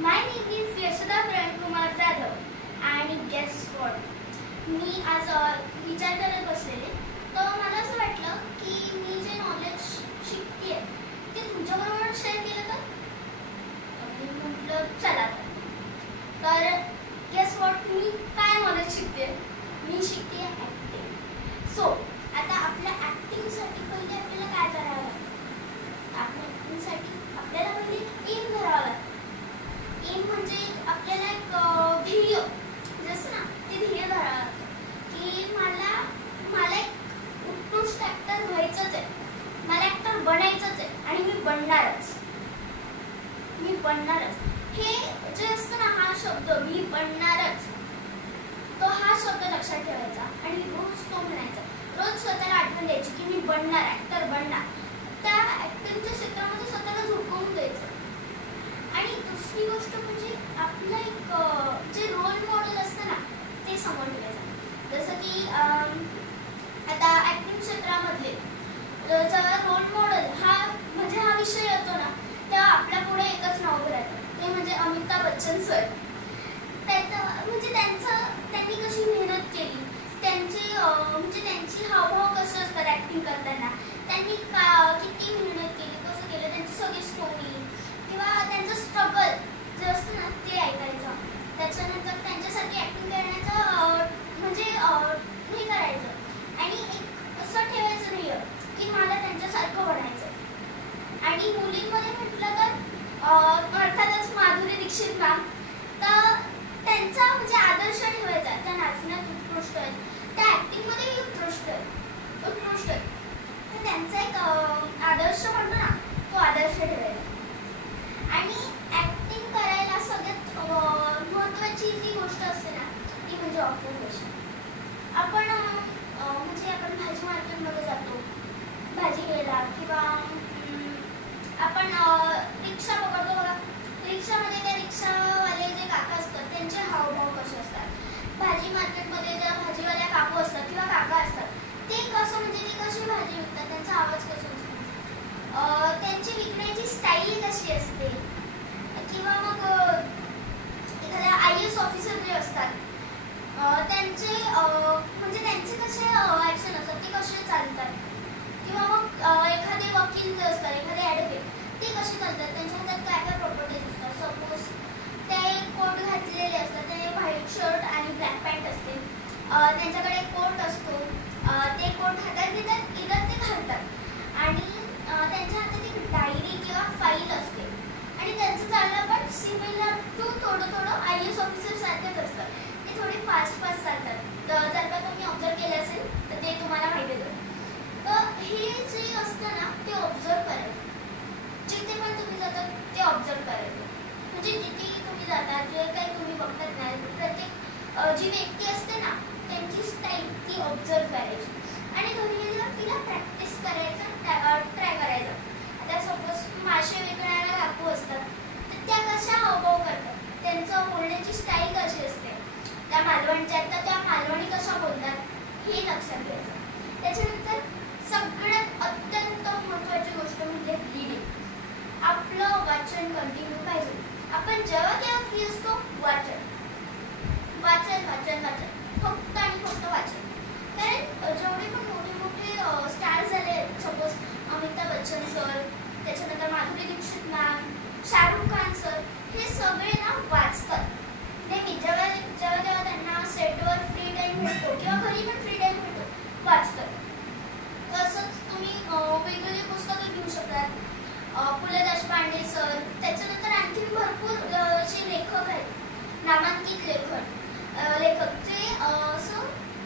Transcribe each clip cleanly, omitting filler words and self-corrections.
My name is Yashoda Pran Kumar Jadhav आणि guess what? मी आज विचार करत बसलेले तर मला असं वाटलं की मी जे नॉलेज शिकते ते तुमच्याबरोबर शेअर केलं तर मी म्हटलं चला तर guess what? मी काय नॉलेज शिकते? मी शिकते ॲक्टिंग. सो आता आपल्या ॲक्टिंगसाठी पहिले आपल्याला काय करावं लागतं? आपल्या ॲक्टिंगसाठी आपल्याला पहिले एम धरावं लागतं. एम म्हणजे आपल्याला एक ध्येय जसं ना ते ध्येय धरावं लागतं की मला एक उत्कृष्ट ॲक्टर व्हायचंच आहे, मला ॲक्टर बनायचंच आहे आणि मी बनणारच. हे जे असतं ना हा शब्द मी बनणारच तो हा शब्द लक्षात ठेवायचा आणि रोज तो म्हणायचा. रोज स्वतःला आठवण द्यायची की मी बनणार, ॲक्टर बनणार. त्या ॲक्टिंगच्या क्षेत्रामध्ये स्वतःला झोकवून द्यायचं. आणि दुसरी गोष्ट म्हणजे आपलं एक जे रोल मॉडेल असतं ना ते समोर ठेवायचं. जसं की आता ॲक्टिंग क्षेत्रामधले रोल मॉडेल म्हणजे हा विषय येतो ना तेव्हा आपल्या पुढे एकच नाव उभं राहतं, ते म्हणजे अमिताभ बच्चन सर. त्यांनी कशी मेहनत केली, त्यांची हावभाव कसे असतात ॲक्टिंग करताना, त्यांनी किती मेहनत केली, कसं केलं, त्यांची सगळी स्टोरी किंवा त्यांचं स्ट्रगल जे असतं ना ते ऐकायचं. त्याच्यानंतर त्यांच्यासाठी ॲक्टिंग करण्याचं म्हणजे हे करायचं आणि एक असं ठेवायचं नाही की मला त्यांच्यासारखं बनायचं. आणि मुलींमध्ये म्हटलं तर अर्थातच माधुरी दीक्षित मॅम, तर त्यांचा म्हणजे आदर्श ठेवायचा. त्या नाचण्यात उत्कृष्ट आहेत, त्या ॲक्टिंगमध्येही उत्कृष्ट आहेत. तर त्यांचा एक आदर्श म्हणतो ना तो आदर्श ठेवायचा. आणि ॲक्टिंग करायला सगळ्यात महत्त्वाची जी गोष्ट असते ना ती म्हणजे ऑब्झर्वेशन. आपण भाजी मार्केटमध्ये जातो भाजी घ्यायला किंवा आपण रिक्षा पकडतो बघा. रिक्षामध्ये त्या रिक्षावाले जे काका असतात त्यांचे हावभाव कसे असतात, भाजी मार्केटमध्ये ज्या भाजीवाल्या काकू असतात किंवा काका असतात ते कसं म्हणजे ते कशी भाजी विकतात, त्यांचा आवाज कसा असतो, त्यांची विकण्याची स्टाईल कशी असते. किंवा मग एखाद्या IAS ऑफिसर जे असतात त्यांचे कसे ॲक्शन असतात, ते कसे चालतात. किंवा मग एखादे वकील जे असतात, एखादे ॲडव्होकेट ते कसे चालतात, त्यांच्या हातात काय काय प्रॉपर्टीज असतात. सपोज ते कोट घातलेले असतात, ते व्हाईट शर्ट आणि ब्लॅक पॅन्ट असते, त्यांच्याकडे कोट असतो, ते कोट हातात घेतात इतर ते घालतात आणि त्यांच्या हातात एक डायरी किंवा फाईल असते आणि त्यांचं चालणं पण सिमिलर टू थोडं IAS ऑफिसर सारखंच असतं. ते थोडे फास्ट चालतात. जर का तुम्ही ऑब्झर्व केलं असेल तर ते तुम्हाला माहिती होतं. तर हे जे असतं ना ते ऑब्झर्व करायचं. जिथे पण तुम्ही जातात ते ऑब्झर्व करायचं. म्हणजे जिथे तुम्ही जाता जे काही तुम्ही बघतात ना प्रत्येक जी व्यक्ती असते ना त्यांची स्टाईल ती ऑब्झर्व करायची आणि घरी गेल्यावर तिला प्रॅक्टिस करायचं, ट्राय करायचं. आता सपोज मासे विकणाऱ्या काकू असतात तर त्या कशा हावभाव करतात, त्यांचं बोलण्याची स्टाईल कशी असते, त्या मालवणच्या तर त्या मालवणी कशा बोलतात हे लक्षात घ्यायचं. त्याच्यानंतर सगळ्यात अत्यंत महत्त्वाची गोष्ट म्हणजे रीडिंग. आपलं वाचन कंटिन्यू पाहिजे. आपण जेव्हा केव्हा फ्री असतो वाचन फक्त आणि फक्त वाचन. कारण जेवढे पण मोठे स्टार्स झाले सपोज अमिताभ बच्चन सर, त्याच्यानंतर माधुरी दीक्षित मॅम, शाहरुख खान सर, हे सगळे ना वाचतात नेहमी. जेव्हा त्यांना सेटवर फ्री टाईम मिळतो किंवा घरी पण फ्री टाईम मिळतो वाचतात. तसंच तुम्ही वेगवेगळी पुस्तकं घेऊ शकतात. पु ल देशपांडे सर, त्याच्यानंतर आणखी भरपूर असे लेखक आहेत, नामांकित लेखक जे असं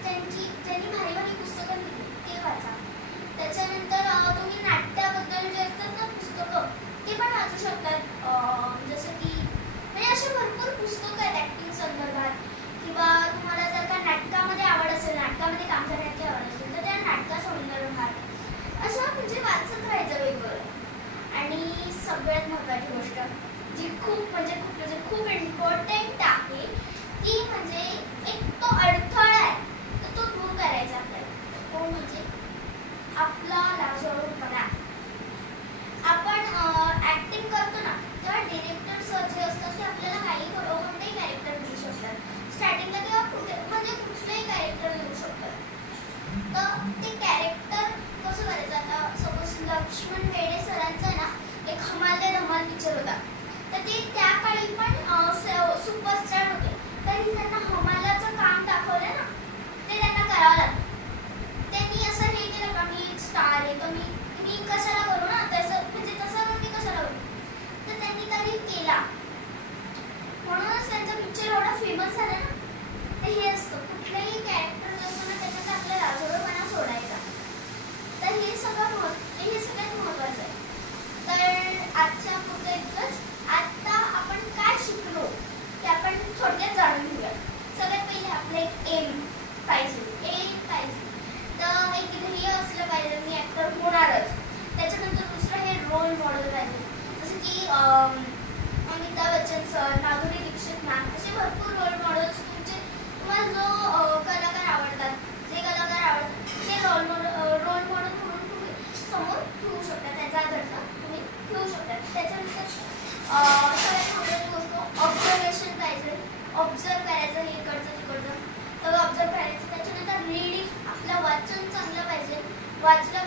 त्यांनी भारी पुस्तकं लिहिली ते वाचा. त्याच्यानंतर तुम्ही नाट्याबद्दल जे असतात ना पुस्तकं ते पण वाचू शकतात. जसं की म्हणजे असे भरपूर पुस्तकं आहेत ॲक्टिंग संदर्भात. किंवा तुम्हाला जर का नाटकामध्ये आवड असेल, नाटकामध्ये काम करण्याची आवड असेल तर त्या नाटकासंदर्भात असं म्हणजे वाचत राहायचं वेगवेगळं. आणि सगळ्यात महत्त्वाची गोष्ट जी खूप इम्पॉर्टंट आहे ती म्हणजे एक तो अडथळा काही त्यांना हमालाचं काम दाखवलं ना ते त्यांना करावं लागतं. त्यांनी असं हे केलं का मी स्टार आहे तर मी कशाला करू ना, तसं म्हणजे तसं मी कशाला करू, तर त्यांनी काही केला म्हणूनच त्यांचा पिक्चर एवढा फेमस झाला ना. तर हे असतं कुठलंही कॅरेक्टर जो असतो ना त्याच्यात आपला लाजोरपणा सोडायचा. तर हे सगळ्यात महत्त्वाचं आहे. तर आजच्या पुरतं इतकंच. आता आपण काय शिकलो ते आपण थोडक्यात जाणून घेऊया. सगळ्यात पहिले आपलं एक एम पाहिजे. तर एक ध्येय असलं पाहिजे, मी ॲक्टर होणारच. त्याच्यानंतर दुसरं हे रोल मॉडेल पाहिजे, जसं की अमिताभ बच्चन सर, माधुरी दीक्षित मॅम, असे भरपूर रोल मॉडेल्स तुम्हाला जो कलाकार आवडतात, जे कलाकार आवडतात ते रोल मॉडेल म्हणून तुम्ही समोर ठेवू शकता, त्यांचा आदर्श तुम्ही ठेवू शकता. त्याच्यानंतर सगळ्यात महत्त्वाची गोष्ट ऑब्झर्वेशन पाहिजे. ऑब्झर्व करायचं इकडचं तिकडचं, सगळं ऑब्झर्व करायचं. त्याच्यानंतर रीडिंग, आपलं वाचन चांगलं पाहिजे. वाचलं